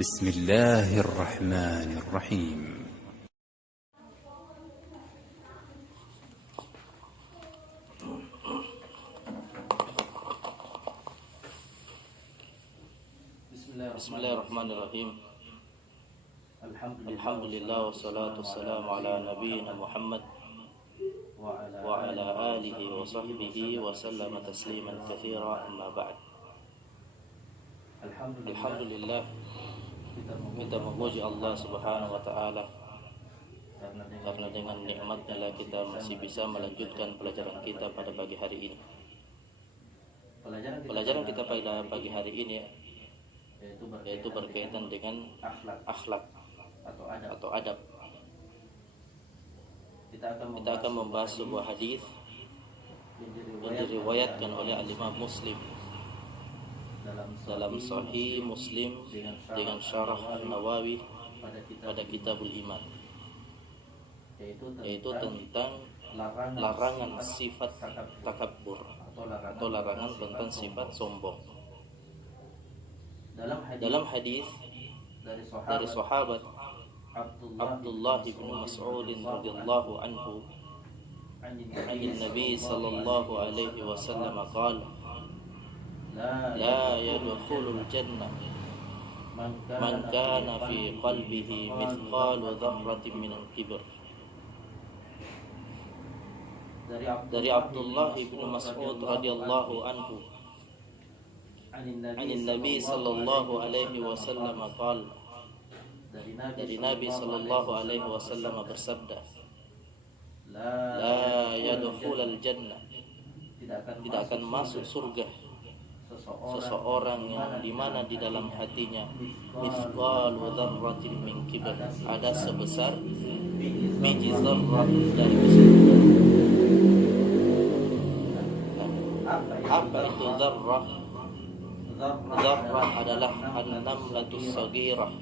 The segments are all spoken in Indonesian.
بسم الله الرحمن الرحيم. Bismillahirrahmanirrahim. Alhamdulillah wassalatu wassalamu ala nabiyyina Muhammad wa ala alihi wa sahbihi wa sallama tasliman katsira, amma ba'd. Alhamdulillah, kita memuji Allah Subhanahu wa taala karena dengan nikmatnya lah kita masih bisa melanjutkan pelajaran kita pada pagi hari ini. Pelajaran kita pada pagi hari ini yaitu berkaitan dengan akhlak atau adab. Kita akan membahas sebuah hadis yang diriwayatkan oleh Al-Imam Muslim dalam Sahih Muslim dengan syarah An-Nawawi pada Kitabul Iman, yaitu tentang larangan sifat takabbur atau larangan tentang sifat sombong. Dalam hadis dari sahabat Abdullah bin Mas'ud radhiyallahu anhu, Nabi sallallahu alaihi wasallam qala, la yadkhulul jannah man kana fi qalbihi mithqalu dzarratin minal kibr. Dari Abdullah bin Mas'ud radhiyallahu anhu, Nabi sallallahu alaihi wasallam qala, dari Nabi sallallahu alaihi wasallam bersabda, la yadkhulul jannah, tidak akan masuk surga seseorang yang dimana di dalam hatinya mithqalu dzarratin min kibr, ada sebesar biji zarrah dari kesombongan. Apa itu zarrah? Zarrah adalah an-namlatus saghirah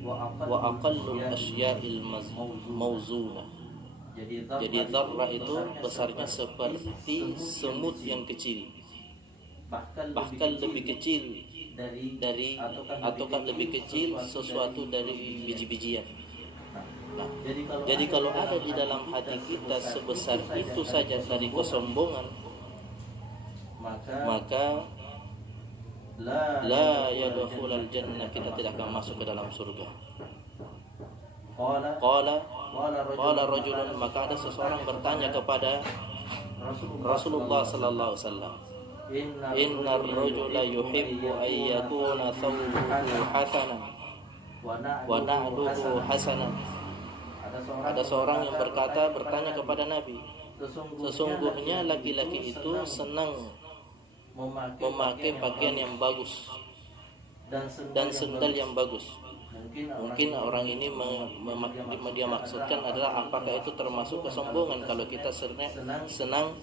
wa aqallul asya'il mawzunah. Jadi zarrah itu besarnya seperti semut yang kecil, bahkan lebih kecil dari ataukah lebih kecil sesuatu dari biji-bijian. Jadi kalau ada di dalam hati kita sebesar itu saja dari kesombongan, maka la yadkhulul jannah, kita tidak akan masuk ke dalam surga. Qala rajulun, maka ada seseorang bertanya kepada Rasulullah sallallahu alaihi wasallam, innar rajula yuhibbu an yakuna thawbuhu hasanan wa na'luhu hasanan. Ada seorang yang bertanya kepada Nabi, sesungguhnya laki-laki itu senang memakai pakaian yang bagus dan sendal yang bagus. Mungkin orang ini dia maksudkan adalah apakah itu termasuk kesombongan kalau kita senang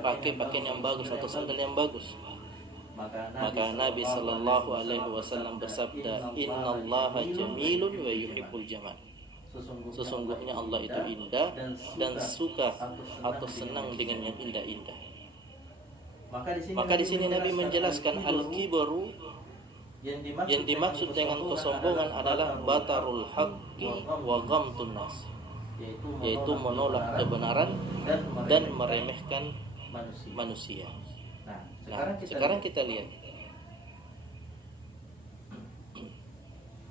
pakai pakaian yang bagus atau sandal yang bagus. Maka Nabi sallallahu alaihi wasallam bersabda, innallaha jamilun wa yuhibbul jamal. Sesungguhnya Allah itu indah dan suka atau senang dengan yang indah-indah. Maka di sini Nabi menjelaskan al-kibru, yang dimaksud dengan kesombongan adalah batarul haqqi wa ghamtun nas, yaitu menolak kebenaran dan meremehkan manusia. Nah, sekarang kita lihat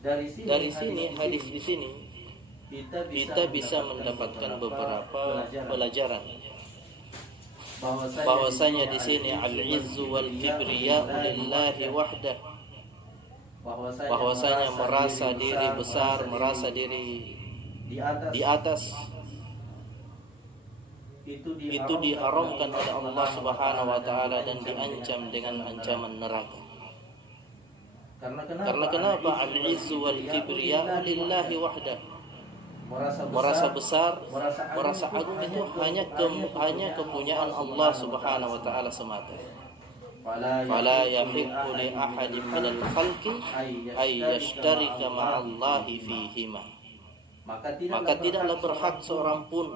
dari sini, hadis di sini kita bisa mendapatkan beberapa pelajaran. Bahwasanya di sini al-izzu wal kibriya lillahi wahdah, bahwasanya merasa diri besar, merasa diri di atas, itu diharamkan oleh Allah Subhanahu wa taala dan diancam dengan ancaman neraka. Karena kenapa? Al-izzu wal kibriya lillahi wahdah. Merasa besar, merasa agung itu hanya kepunyaan Allah Subhanahu wa taala semata. Fala yahiqqu li ahadin minal khalqi ay yashtarika ma'allahi fihima. Maka tidaklah berhak seorang pun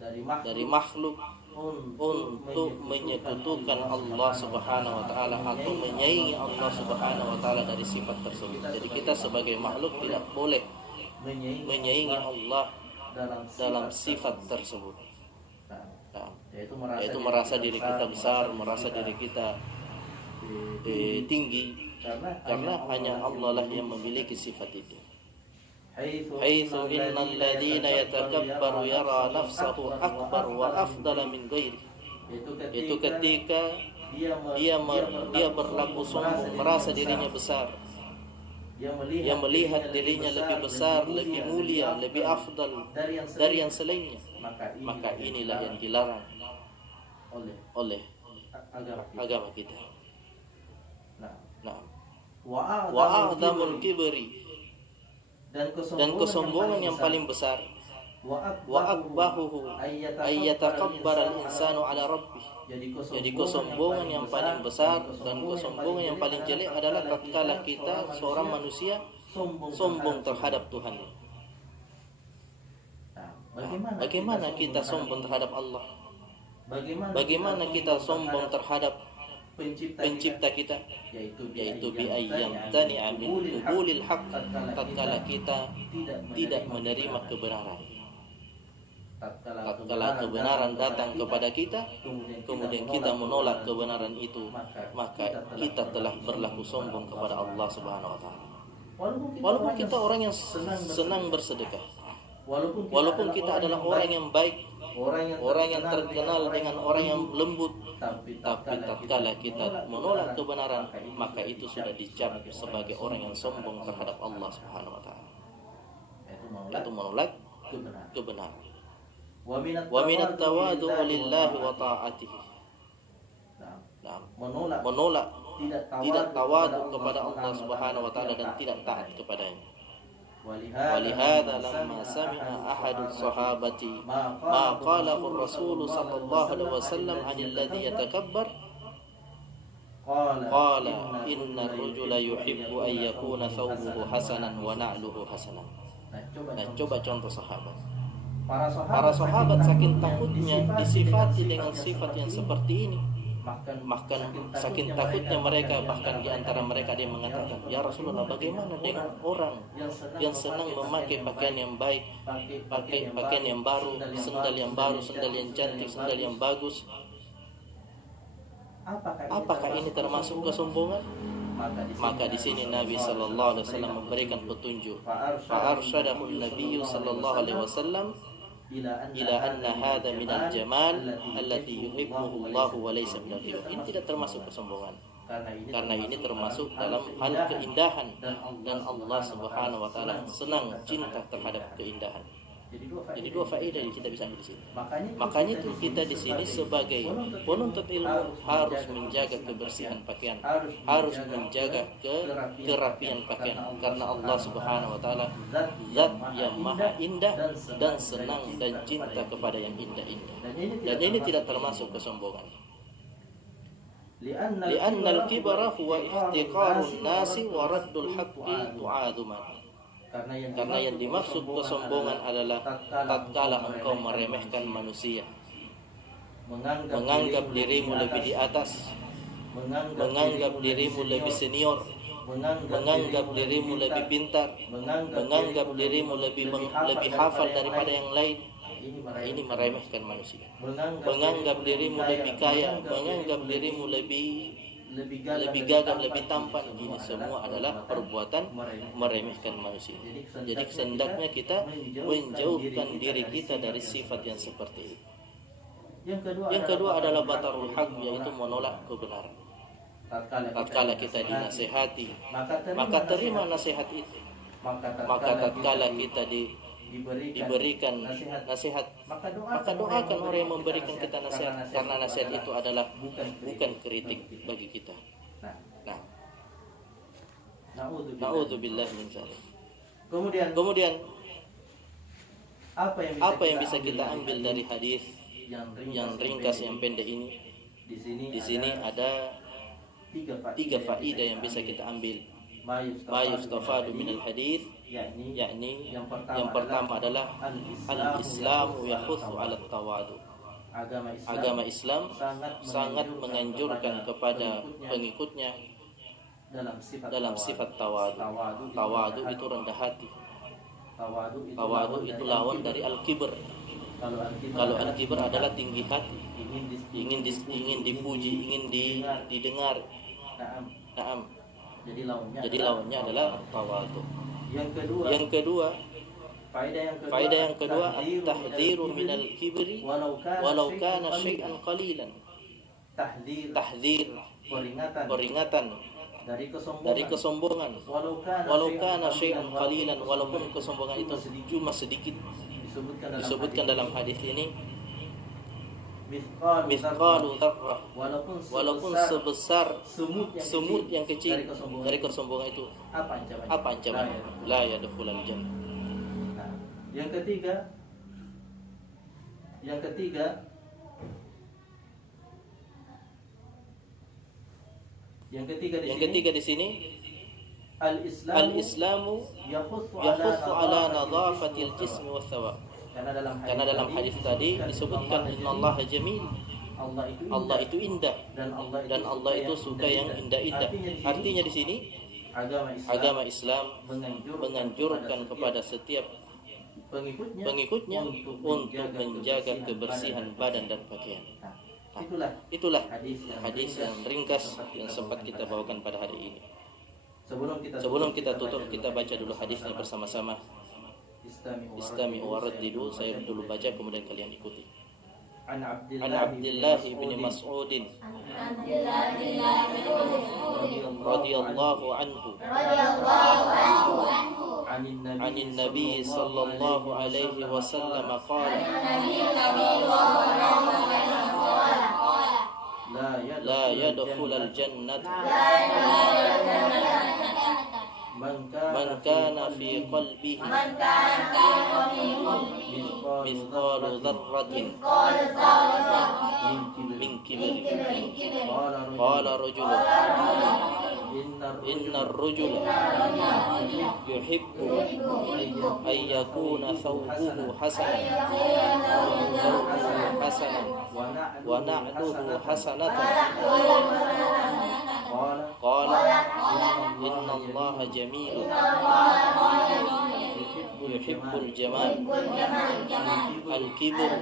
dari makhluk untuk menyekutukan Allah Subhanahu wa taala atau menyaingi Allah Subhanahu wa taala dari sifat tersebut. Jadi kita sebagai makhluk tidak boleh menyaingi Allah dalam sifat tersebut. Nah, yaitu merasa diri kita besar, merasa diri kita tinggi, karena hanya Allah lah yang memiliki sifat itu. Haitsu innal ladzina yatakabbaru yara nafsahu akbar wa afdala min ghairi. Itu ketika dia berlaku sombong, merasa dirinya besar, dia melihat dirinya lebih besar, lebih mulia, lebih afdal dari yang selainnya, maka inilah yang dilarang oleh agama kita. Nah, wa a'dhamul kibri, dan kesombongan yang paling besar, wa akbahuhu ayyatakabbara al-insanu ala rabbih. Jadi kesombongan yang paling besar dan kesombongan yang paling jelek adalah tatkala kita seorang manusia sombong terhadap Tuhan. Bagaimana kita sombong terhadap Allah? Bagaimana kita sombong terhadap pencipta kita, yaitu bi ayyam tani'a min qubulil haqq, tatkala kita tidak menerima kebenaran. Tatkala kebenaran datang kepada kita, kemudian kita menolak kebenaran itu, maka kita telah berlaku sombong kepada Allah Subhanahu wa taala. Walaupun kita orang yang senang bersedekah, walaupun kita adalah orang yang baik, orang yang terkenal dengan orang yang lembut, tapi tatkala kita menolak kebenaran, maka itu sudah dicap sebagai orang yang sombong terhadap Allah Subhanahu wa taala. Itu menolak kebenaran. Wa minat tawadhu lillahi wa ta'atihi. Menolak tidak tawadhu kepada Allah Subhanahu wa taala dan tidak taat kepadanya. Walihada lamma sami'a ahadus sahabati ma qalahu ar-rasul sallallahu alaihi wasallam 'anil ladzi yatakabbar qala inna ar-rajula yuhibbu an yakuna thawbuhu hasanan wa na'luhu hasanan. Nah, coba contoh sahabat. Para sahabat saking takutnya disifati dengan sifat yang seperti ini, bahkan saking takutnya mereka, bahkan di antara mereka ada yang mengatakan, "Ya Rasulullah, bagaimana dengan orang yang senang memakai pakaian yang baik, pakai pakaian yang baru, sendal yang cantik, sendal yang bagus? Apakah ini termasuk kesombongan?" Maka di sini Nabi sallallahu alaihi wasallam memberikan petunjuk. Fa arsyadahu Nabi sallallahu alaihi wasallam ila anna hadha minal jamal allati yuhibbuhu Allah wa laysa minal ghayr. Ini tidak termasuk kesombongan, karena ini termasuk dalam hal keindahan, dan Allah Subhanahu wa taala senang, cinta terhadap keindahan. Jadi dua faedah yang kita bisa ambil di sini. Makanya itu kita di sini sebagai penuntut ilmu harus menjaga kebersihan pakaian, harus menjaga kerapian pakaian, karena Allah Subhanahu wa taala zat yang maha indah dan senang dan cinta kepada yang indah-indah. Dan ini tidak termasuk kesombongan. Li'annal kibara huwa ihtiqarun nasi wa raddul haqqi tu'adzuman. Karena yang dimaksud kesombongan adalah tatkala engkau meremehkan manusia, menganggap dirimu lebih di atas, menganggap dirimu lebih senior, menganggap dirimu lebih pintar, menganggap dirimu lebih hafal daripada yang lain. Ini meremehkan manusia. Menganggap dirimu lebih kaya, menganggap dirimu lebih gagah, lebih tampan, ini semua adalah perbuatan meremehkan manusia. Jadi hendaknya kita menjauhkan diri kita dari sifat yang seperti itu. Yang kedua adalah batarul haq, yaitu menolak kebenaran. Tatkala kita dinasihati, maka terima nasihat itu. Maka tatkala kita diberikan nasihat, maka doakan orang yang memberikan kita nasihat, karena nasihat itu adalah bukan kritik bagi kita. Nah, na'udzubillah min dzalik. Kemudian apa yang bisa kita ambil dari hadis yang ringkas, yang pendek ini? Di sini ada tiga faedah yang bisa kita ambil. Ma yustafadu minal hadis, yakni yang pertama adalah al-islamu yakhuthu 'ala tawadu. agama Islam sangat menganjurkan kepada pengikutnya dalam sifat tawadu. Tawadu itu rendah hati. Tawadu itu lawan dari al-kibr. Kalau al-kibr adalah tinggi hati, ingin dipuji, ingin didengar. Naam. Jadi lawannya adalah tawadu. Yang kedua, faedah yang kedua at-tahdhiru minal kibri walau kana syai'an qalilan. Tahdhir, peringatan dari kesombongan. Walau kana syai'an qalilan, walaupun kesombongan itu cuma sedikit. Disebutkan dalam hadis ini mithqalu dzarrah, walaupun sebesar semut yang kecil dari kesombongan itu. Apa ancamannya? La yadkhulul jannah. Nah, yang ketiga di sini al-Islamu yakhussu ala nadhafatil jismi was thawab. Karena dalam hadis tadi disebutkan innallaha jamil. Allah itu indah dan Allah itu suka yang indah-indah. Artinya di sini agama Islam menganjurkan kepada setiap pengikutnya untuk menjaga kebersihan badan dan pakaian. Itulah hadis yang ringkas yang sempat kita bawakan pada hari ini. Sebelum kita tutup, kita baca dulu hadisnya bersama-sama. Istami'u wa raddidu. Saya dulu baca, kemudian kalian ikuti. An Abdullah bin Mas'ud radhiyallahu anhu anin Nabi sallallahu alaihi wasallam qala la yadkhulul jannata man kana fi qalbihi mithqalu dzarratin min kibri. Qala rajulun inna ar-rajula yuhibbu an yakuna thawbuhu hasanan wa na'luhu hasanatan. Qala inna Allaha jamilun yuhibbul jamal. Al-kibr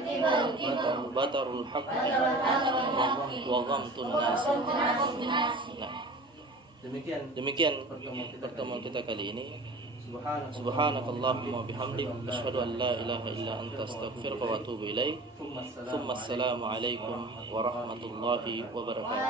batarul haqqi wa ghamtun nas. Nah, demikian pertemuan kita kali ini. Subhanakallahumma bihamdik asyhadu an la ilaha illa anta astaghfiruka wa atubu ilaik. Tsumma assalamu alaikum warahmatullahi wabarakatuh.